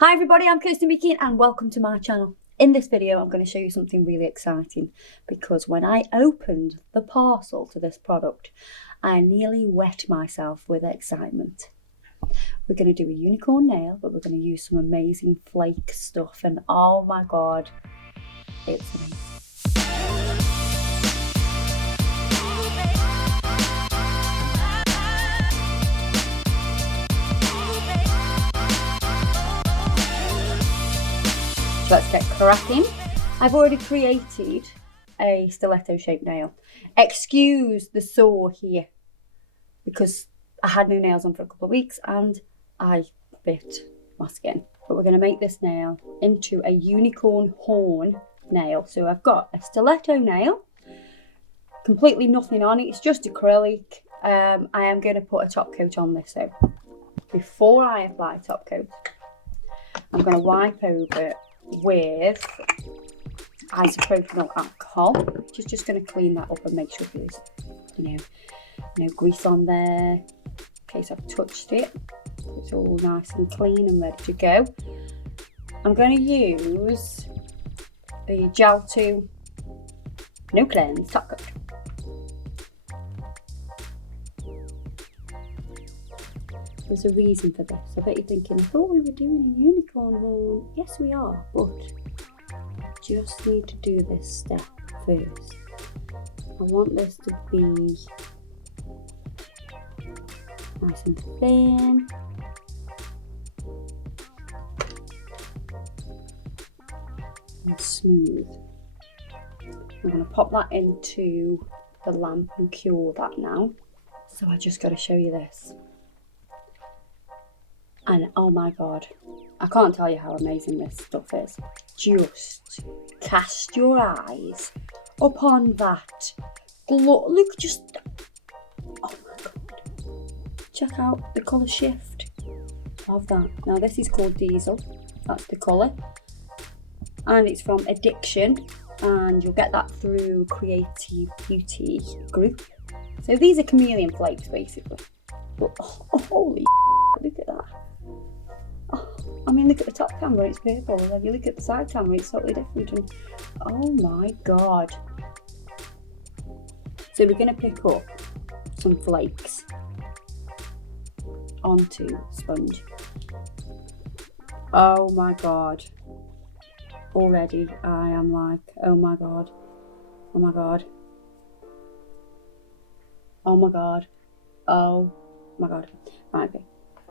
Hi everybody, I'm Kirsty Meakin and welcome to my channel. In this video I'm going to show you something really exciting because when I opened the parcel to this product I nearly wet myself with excitement. We're going to do a unicorn nail, but we're going to use some amazing flake stuff and oh my god, it's amazing. Let's get cracking. I've already created a stiletto shaped nail. Excuse the sore here because I had no nails on for a couple of weeks and I bit my skin. But we're going to make this nail into a unicorn horn nail. So I've got a stiletto nail, completely nothing on it, it's just acrylic. I am going to put a top coat on this. So before I apply top coat, I'm going to wipe over with isopropyl alcohol, which is just going to clean that up and make sure there's no grease on there in case I've touched it. It's all nice and clean and ready to go. I'm going to use the Gel 2 No Cleanse top coat. There's a reason for this. I bet you're thinking, I thought we were doing a unicorn horn. Yes, we are, but just need to do this step first. I want this to be nice and thin. And smooth. I'm going to pop that into the lamp and cure that now. So I just got to show you this. And oh my god, I can't tell you how amazing this stuff is. Just cast your eyes upon that. Look, just, oh my god. Check out the colour shift of that. Now this is called Diesel, that's the colour. And it's from Addiction, and you'll get that through Creative Beauty Group. So these are chameleon flakes basically. But oh, holy look at that. Oh, I mean, look at the top camera, it's purple, and then you look at the side camera, it's totally different. And oh my god. So we're going to pick up some flakes onto sponge. Oh my god. Already I am like, oh my god. Oh my god. Oh my god. Oh my god. Right, okay.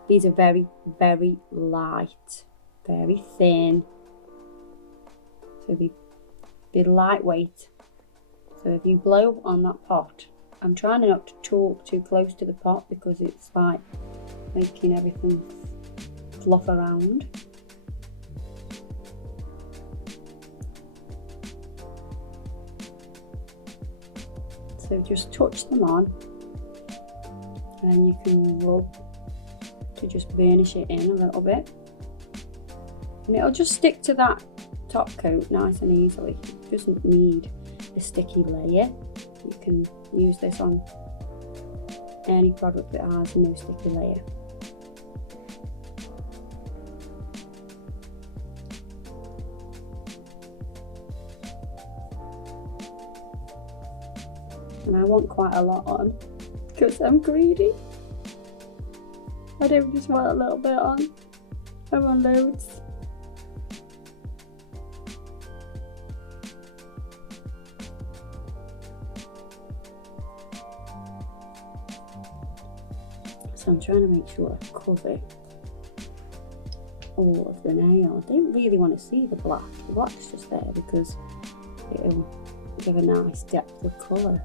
These are very, very light, very thin. So be lightweight. So if you blow on that pot, I'm trying not to talk too close to the pot because it's like making everything fluff around. So just touch them on and then you can rub to just burnish it in a little bit, and it'll just stick to that top coat nice and easily. It doesn't need a sticky layer. You can use this on any product that has no sticky layer. And I want quite a lot on because I'm greedy. I don't just want a little bit on. I want loads. So I'm trying to make sure I cover all of the nail. I don't really want to see the black. The black's just there because it'll give a nice depth of colour.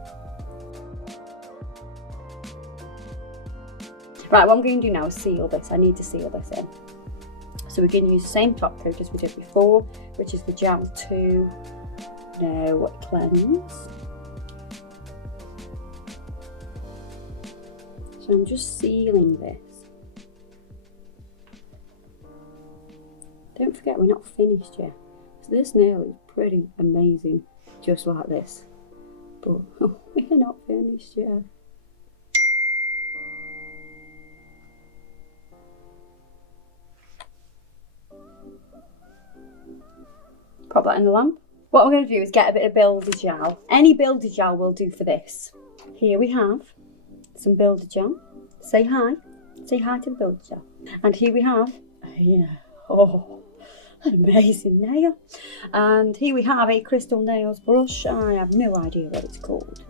Right, what I'm going to do now is seal this. I need to seal this in. So we're going to use the same top coat as we did before, which is the Gel 2 No Cleanse. So I'm just sealing this. Don't forget we're not finished yet. So this nail is pretty amazing, just like this. But we're not finished yet. Pop that in the lamp. What we're going to do is get a bit of builder gel. Any builder gel will do for this. Here we have some builder gel. Say hi. Say hi to the builder gel. And here we have, an amazing nail. And here we have a crystal nails brush. I have no idea what it's called.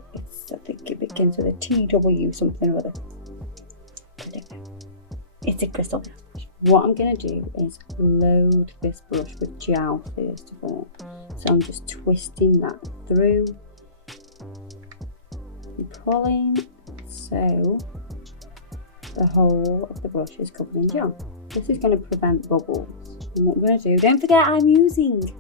I think it begins with a TW something or other. I don't know. It's a crystal nail brush. What I'm going to do is load this brush with gel first of all. So I'm just twisting that through and pulling so the whole of the brush is covered in gel. This is going to prevent bubbles. And what we're going to do, don't forget I'm using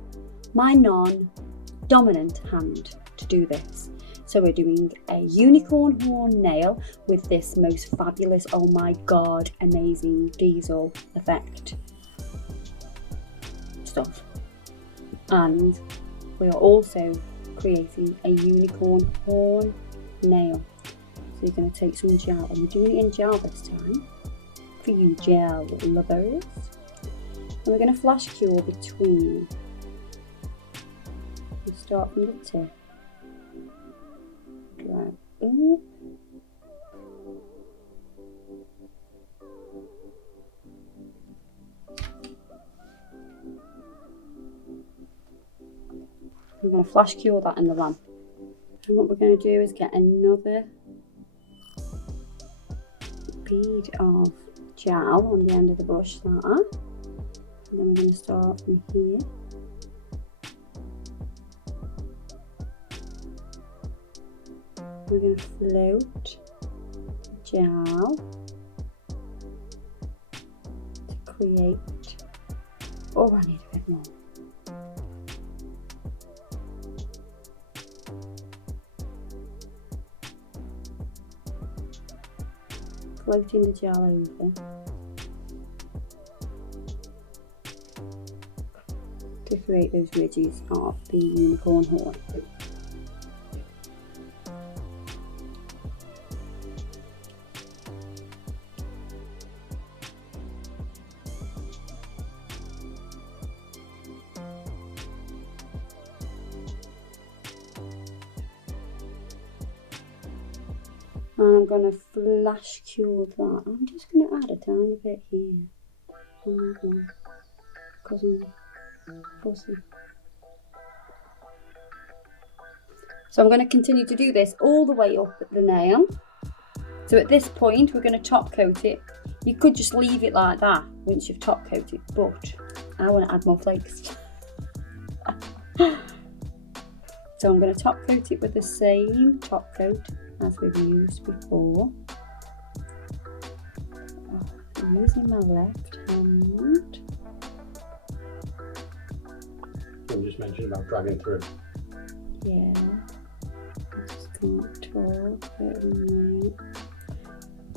my non-dominant hand to do this. So we're doing a unicorn horn nail with this most fabulous, oh my god, amazing diesel effect stuff. And we are also creating a unicorn horn nail. So you're going to take some gel, and we're doing it in gel this time for you gel lovers. And we're going to flash cure between. We'll start from the tip. Drag up. I'm going to flash cure that in the lamp. And what we're going to do is get another bead of gel on the end of the brush like that. And then we're going to start from here. We're going to float gel to create, oh, I need a bit more. Floating the gel over to create those ridges of the unicorn horn. And I'm going to flash cure that. I'm just going to add a tiny bit here. Because I'm fussy. So I'm going to continue to do this all the way up the nail. So at this point we're going to top coat it. You could just leave it like that once you've top coated, but I want to add more flakes. So I'm going to top coat it with the same top coat as we've used before. I'm using my left hand. You just mentioned about dragging through. Yeah, I just can't talk.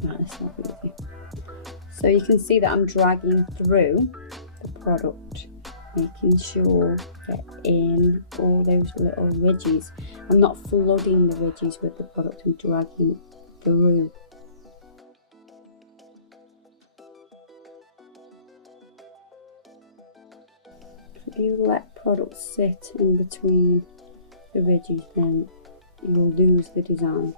Right, that's not easy. So you can see that I'm dragging through the product, making sure get in all those little ridges. I'm not flooding the ridges with the product, I'm dragging through. If you let product sit in between the ridges, then you'll lose the design.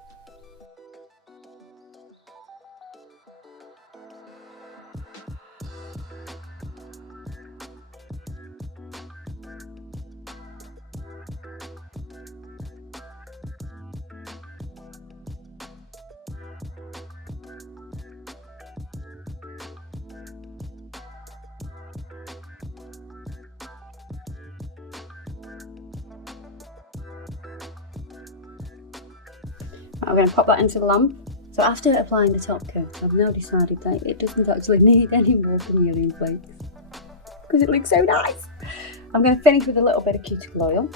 I'm going to pop that into the lamp. So after applying the top coat, I've now decided that it doesn't actually need any more chameleon flakes because it looks so nice. I'm going to finish with a little bit of cuticle oil.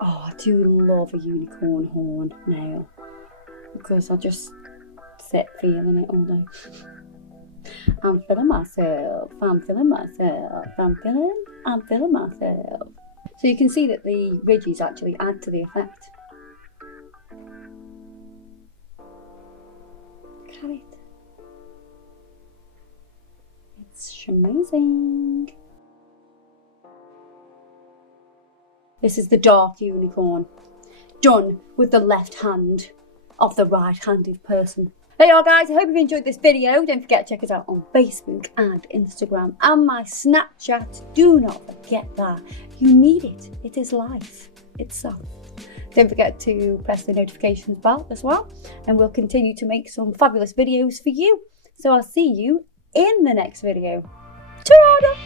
Oh, I do love a unicorn horn nail because I just sit feeling it all day. I'm feeling myself, I'm feeling myself, I'm feeling myself. So you can see that the ridges actually add to the effect. Look at it. It's amazing. This is the dark unicorn, done with the left hand of the right-handed person. Hey y'all guys, I hope you've enjoyed this video. Don't forget to check us out on Facebook and Instagram and my Snapchat. Do not forget that. You need it. It is life itself. Don't forget to press the notifications bell as well, and we'll continue to make some fabulous videos for you. So I'll see you in the next video. Ta-da!